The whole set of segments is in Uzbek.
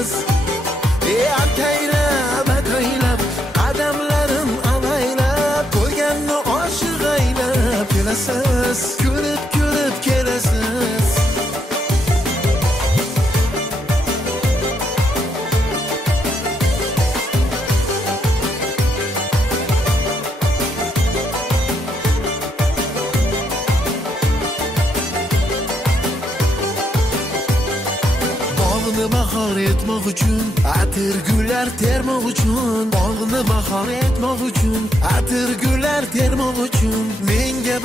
kelasiz. Ataylab ataylab qadamlarim avaylab ko'rganni oshiq aylab kelasiz. Kulib kulib kelasiz. Bahor etmoq uchun, atir gullar termoq uchun, bog'ni bahor etmoq uchun, atir gullar termoq uchun, menga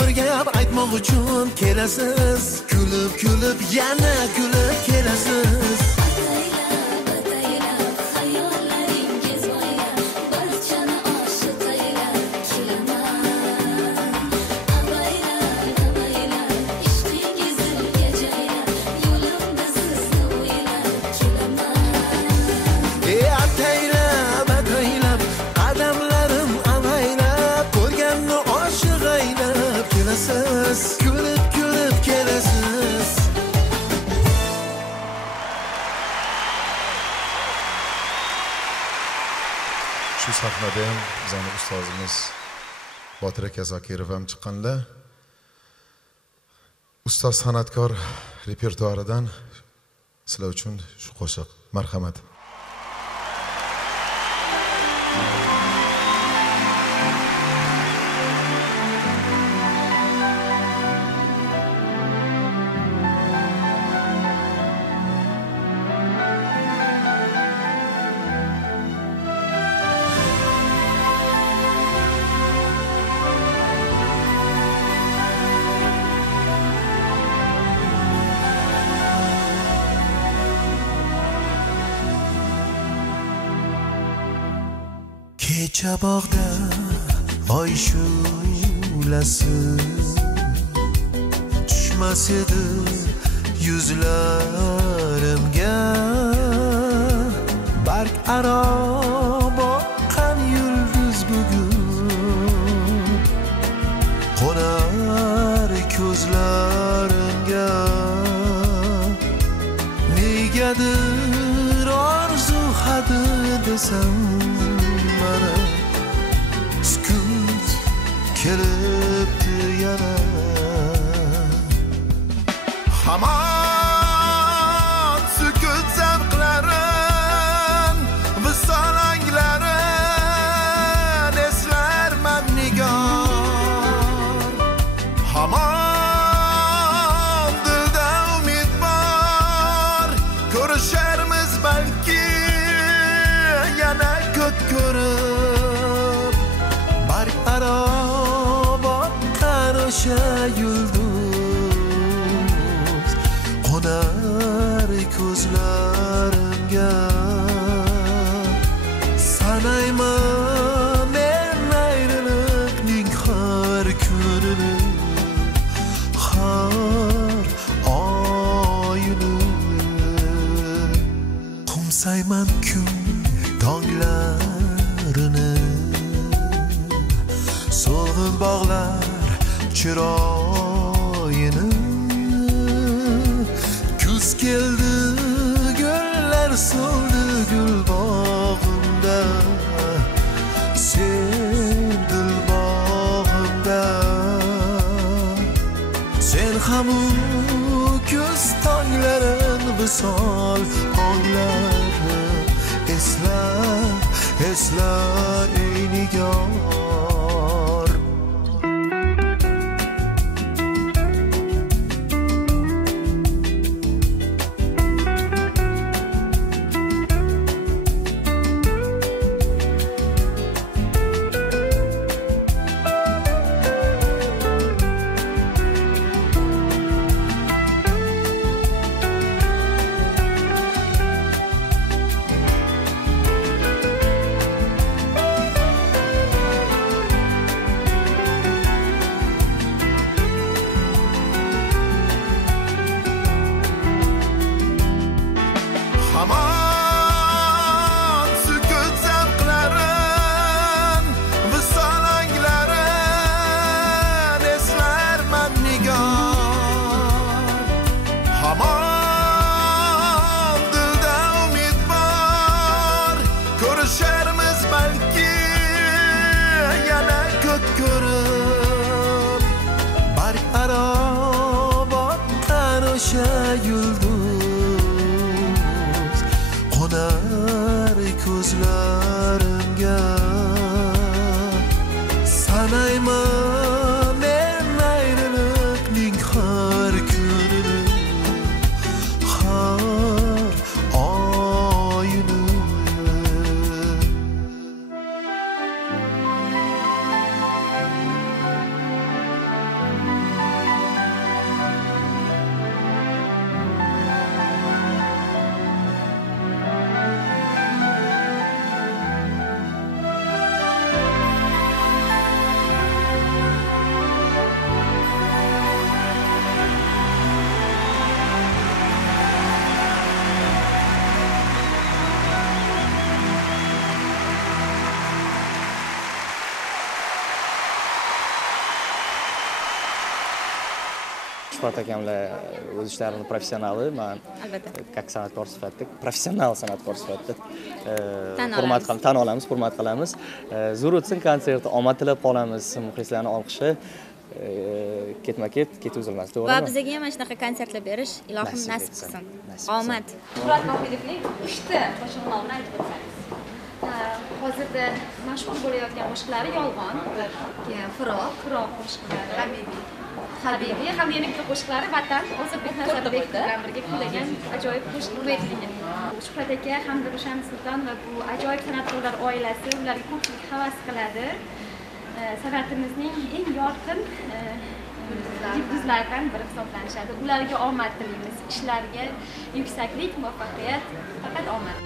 bir gap aytmoq uchun kelasiz. Kulib kulib yana kulib kelasiz. Kulib kulib kelasiz. Shu sahnada ham bizning ustozimiz Botir aka Zokirov ham chiqqanda ustoz san'atkor repertuaridan sizlar uchun shu qo'shiq. Marhamat. Kecha bog'da oy shu'lasi tushmas edi yuzlarimga, barg aro boqqan yulduz bugun qo'nar ko'zlarimga. Negadir orzu hadi desam mana sukut kelibdi yana. Hamon sukut zavqlarin, visol anglarin eslarman nigor. Hamon dilda umid bor, ko'risharmiz balki yana ko'k ko'rib. Barg aro boqqan o'sha yulduz qo'nar ko'zlarimga. Sanayman men ayriliqning har kunini, har oyini. Qo'msayman kun tonglarini, so'lg'in bog'lar chiroyini. Kuz keldi gullar so'ldi gul bog'imda, sen dil bog'imda. Sen ham u kuz tonglarin visol onglarin esla ey nigor. ko'zlarimga sanayman men ayriliqning har kunini, har oyini. Shuhrat akamlar o'z ishlarining professionali, men albatta как san'atkor sifatida, professional san'atkor sifatida tan olamiz, hurmat qilamiz. Zo'r o'tsin konserti, omad tilab qolamiz. Muxlislarning olqishi ketma-ket ketuzilmas, to'g'rimi? Va bizga ham mana shunaqa konsertlar berish ilohim nasib qilsin. Omad. Murat Vohidovning 3 ta qo'shiqlarini aytib o'tsangiz. Hozirda mashhur bo'layotgan qo'shiqlari Yolg'on, Firoq qo'shiqlari, Habibi hamda yana bitta qo'shiqlari Vatan, Ozodbek Nazarbek bilan birga kuylagan ajoyib qo'shiq duetligan. Shuhrat aka hamda Rushan Sulton va bu ajoyib san'atkorlar oilasi ularga ko'pchilik havas qiladi. San'atimizning eng yorqin yulduzlaridan biri hisoblanishadi. Ularga omad tilaymiz, ishlariga yuksaklik, muvaffaqiyat, faqat omad.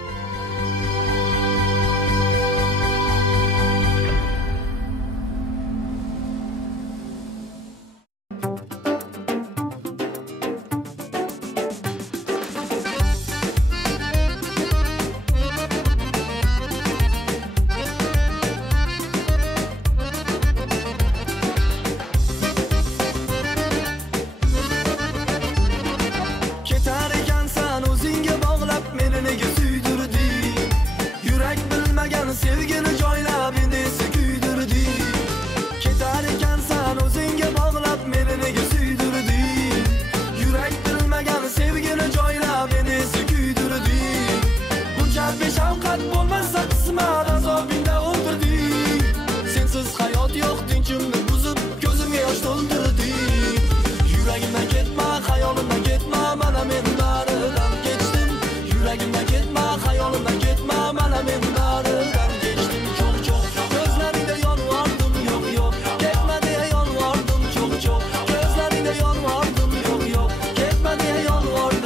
Sevgini joylab endi esi kuydirdi. Ketar ekansan o'zingga bog'lab meni nega suydirdi. Yurak bilmagan sevgini joylab endi esi kuydirdi. Buncha beshafqat bo'lmasa qismat azobingda o'ldirdi. Sensiz hayot yo'q, tinchimni buzib ko'zimga yosh to'ldirdi. Yuragimdan ketma, xayolimdan ketma, mana men baridan kechdim. Yuragimdan ketma, xayolimdan ketma, mana men baridan kechdim. Ko'zlaringda yonvordim, yo'q, ketma deya yonvordim, cho'q. Ko'zlaringda yonvordim, yo'q, ketma deya yonvordim.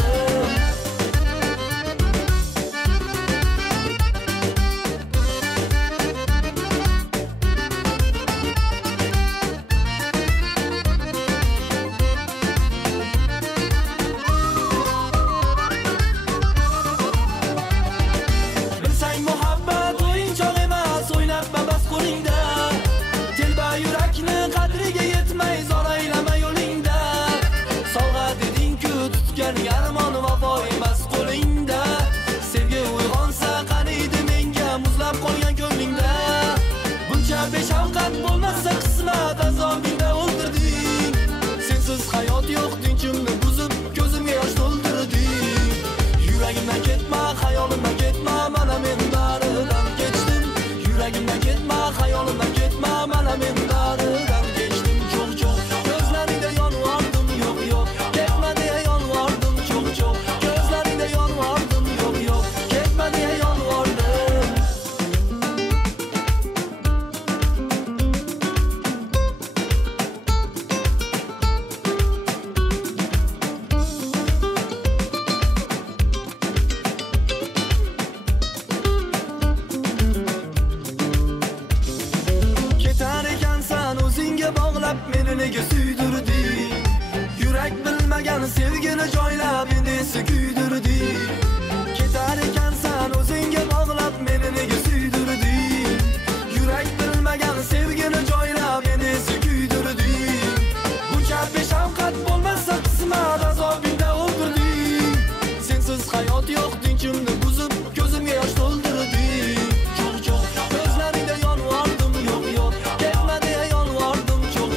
Bilsang muhabbat o'yinchoq emas, o'ynab bas qo'lingda. Telba yurakni qadriga yetmay zoraylama yo'lingda. Sovg'a deding-ku, tutgan armon vafo emas qo'lingda. Sevgi uyg'onsa qaniydi menga muzlab qolgan ko'nglingda. Buncha beshafqat bo'lmasa qismat azobingda o'ldirding. Sensiz hayot yo'q, tinchimni buzib ko'zimga yosh to'ldirdi. Yuragimdan ketma, xayolimdan ketma, mana men baridan kechdim. Yuragimdan ketma, xayolimdan ketma, mana men baridan kechdim. Cho'q. Ko'zlaringda yonvordim, yo'q, ketma deya yonvordim, cho'q. Ko'zlaringda yonvordim, yo'q, ketma deya yonvordim. Ketar ekansan o'zingga bog'lab meni nega suydirdi. Yurak bilmagan sevgini joylab endi esi kuydirdi. Ketar ekansan o'zingga bog'lab meni nega suydirdi. Yurak bilmagan sevgini joylab endi esi kuydirdi. Buncha beshafqat bo'lmasa qismat azobingda o'ldirdi. Sensiz hayot yo'q, tinchimni buzib ko'zimga yosh to'ldirdi. Cho'q. Ko'zlaringda yonvordim, yo'q, ketma deya yonvordim, cho'q.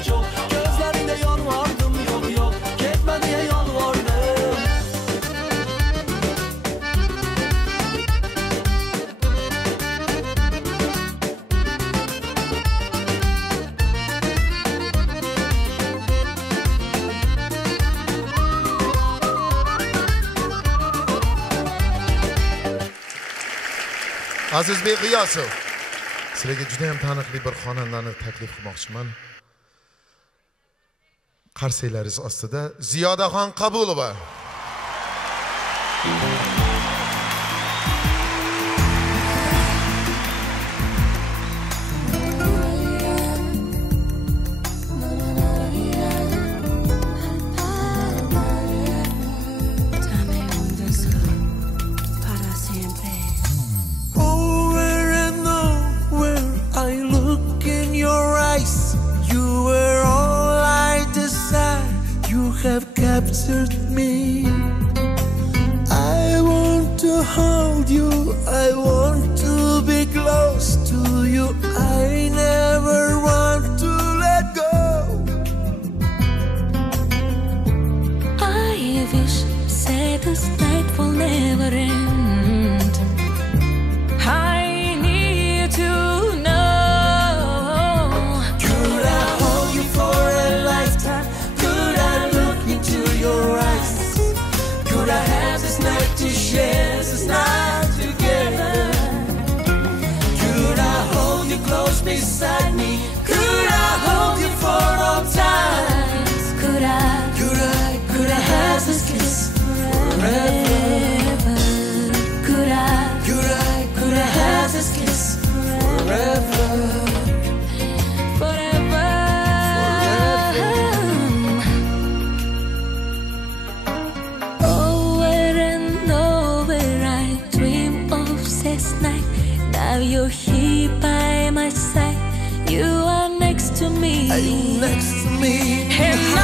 Ko'zlaringda yonvordim, yo'q, ketma deya yonvordim. Azizbek G'iyosov. Sizlarga juda ham taniqli bir xonandani taklif qilmoqchiman. Qarsiylaringiz ostida Ziyodaxon Qabulova. Have captured me. I want to hold you, I want to be close to you. I never want to let go. I wish say this night will never end. I need to know. Could I hold you for a lifetime? Your eyes. Could I have this night to share this night together? Could I hold you close beside me? Could I hold you for all times? Could I have this kiss forever? Could I have this kiss forever? Now you're here by my side. You are next to me. Are you next to me? And I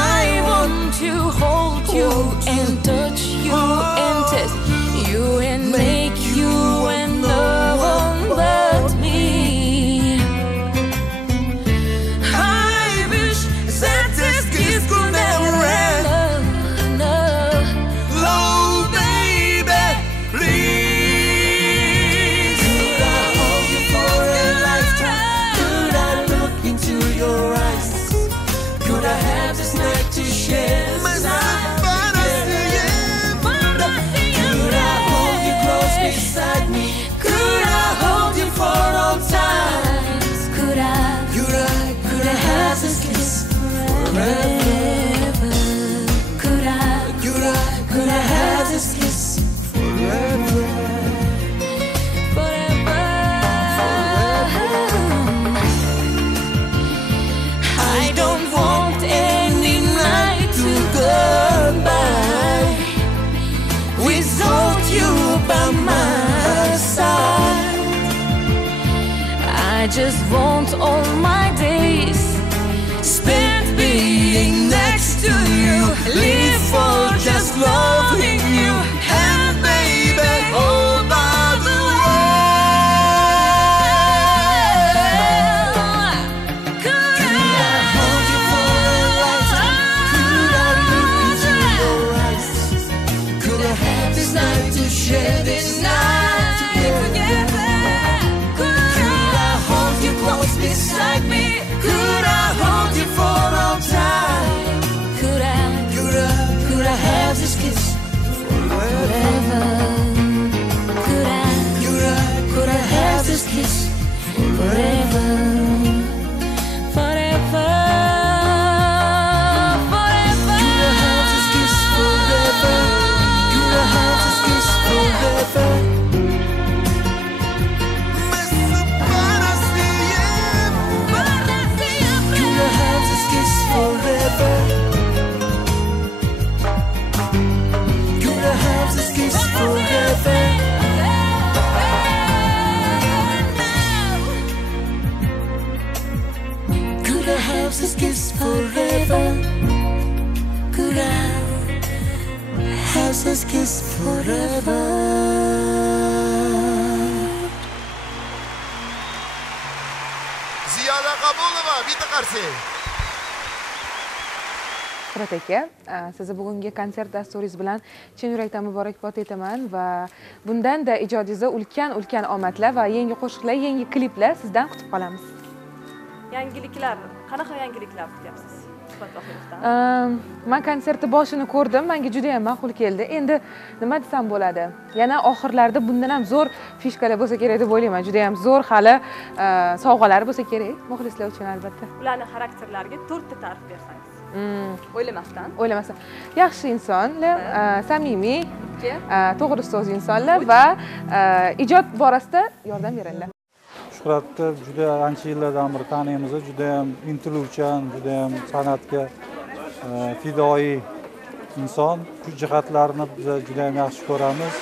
want to hold you and touch you and test you and make you and no one but me. I wish that this kiss could never end. No. Oh, baby, please. Your eyes. Could I have this night to share this night together? Could I hold you close beside me? Could I hold you for all times? Could I have this kiss forever? Could I have this kiss forever? I don't want any night to go by without you by my side. I just want all my days spent being next to you, live for just loving you, and baby, all by the share this night together. Could I hold you close beside me? Could I hold you for all time? Could I have this kiss forever? Could I have this kiss forever? This kiss forever. Could I have this kiss forever? Ziyoda Qabulova, bitta qarsak. Shuhrat aka, sizni bugungi konsert dasturingiz bilan chin yurakdan muborakbod etaman va bundan-da ijodingizda ulkan omadlar va yangi qo'shiqlar, yangi kliplar sizdan kutib qolamiz. Yangiliklar, qanaqa yangiliklar kutyapsiz? Suhbat Vohidovdan. Men konsertni boshini ko'rdim, menga juda ham ma'qul keldi. Endi nima desam bo'ladi? Yana oxirlarda bundan ham zo'r fishkalar bo'lsa kerak deb o'ylayman. Juda ham zo'r hali sovg'alar bo'lsa kerak muxlislar uchun albatta. Ularning xarakterlariga 4 ta ta'rif bersangiz. O'ylamasdan. Yaxshi insonlar, samimiy, to'g'ri so'z insonlar va ijod borasida yordam beradilar. Shuhratni juda ancha yillardan beri taniymiz, juda ham intiluvchan, juda ham san'atga fidoyi inson. Shu jihatlarni biz juda ham yaxshi ko'ramiz.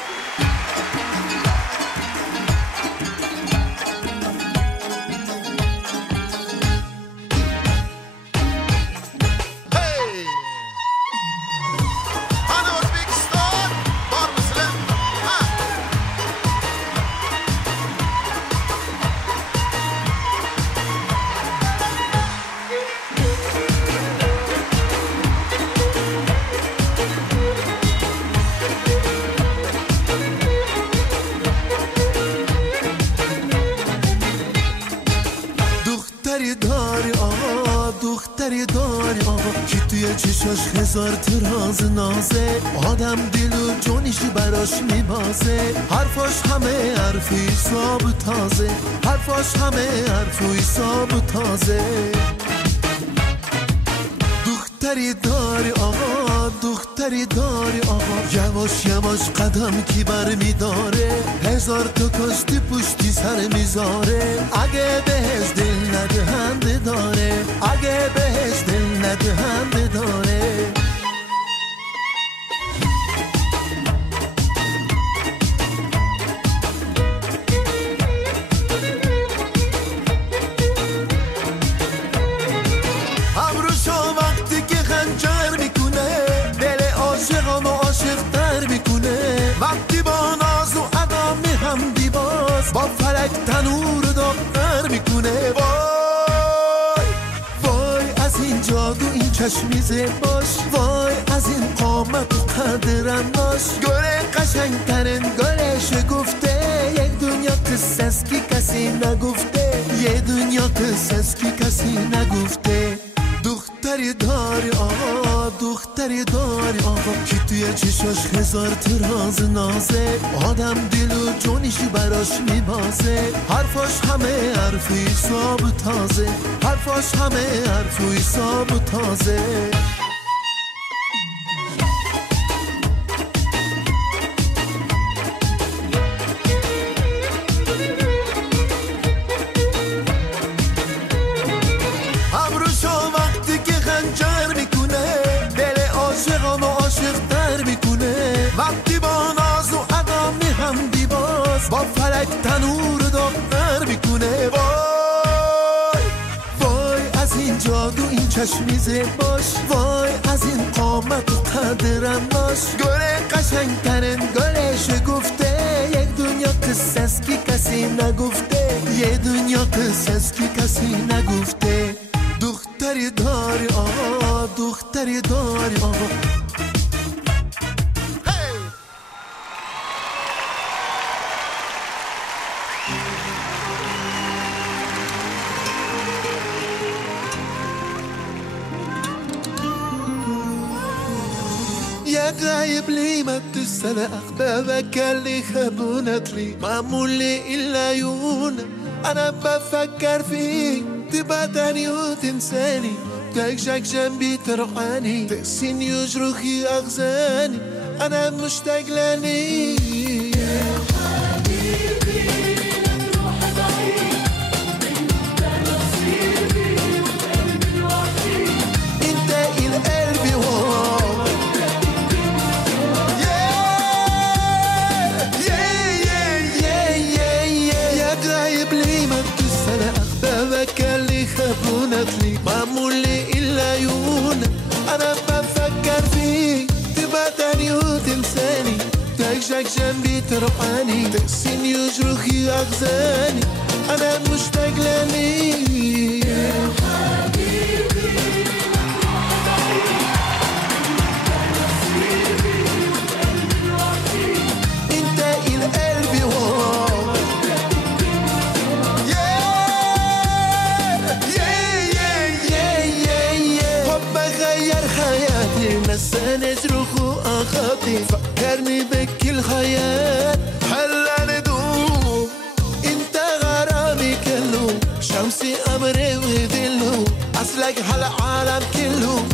هزار تراز نازه آدم دل و جونش براش میبازه حرفاش همه حرفی حساب تازه حرفاش همه حرف و حساب تازه دختری داری آقا دختری داری آقا یواش یواش قدم کی بر میداره هزار تا کشتی پشتی سر میذاره اگه بهش دل ندهنده داره اگه بهش دل ندهنده داره با فلک تنور داغ‌تر میکنه وای وای از این جادو این چشمی زیباش وای از این قامت و قدرناش گله قشنگترین گله شگفته یک دنیا قصه است که کسی نگفته یه دنیا قصه است که کسی نگفته دختری داری آقا دختری داری آقا که توی چشاش هزار تراز نازه آدم دل و جونش براش میبازه حرفاش همه حرف حساب تازه حرفاش همه حرف حساب تازه با فلک تنور داغ‌تر میکنه وای وای از این جادو این چشمی زیباش وای از این قامت و قدرناش گله قشنگترین گله شگفته یک دنیا قصه است که کسی نگفته یه دنیا قصه است که کسی نگفته دختری داری آقا دختری داری آقا يا غايب لي ما تسأل أحبابك اللي خبونت لي معمول لي إلا عيون أنا بفكر فيك تبقى تاني وتنساني تاجك جنبي ترعاني تقسيني وجروحي أغزاني أنا مشتاق لنيك يا حبيبي لا تروح بعيد انت نصيبي وقلبي الوحيد انت القلب وهو اللي خبونت لي معمول لي إلا عيون أنا بفكر فيك تبقى تاني وتنساني تاجك جنبي ترعاني تقسيني وجروحي أغزاني أنا مشتاق لنيك يا حبيبي روح بعيد انت نصيبي وقلبي الوحيد انت القلب وهو حبك حسنت روح وأخاطي فكرني بكل حياة هلا ندوم انت غرامي كله شمسي أمري وذله أصلك هالعالم كله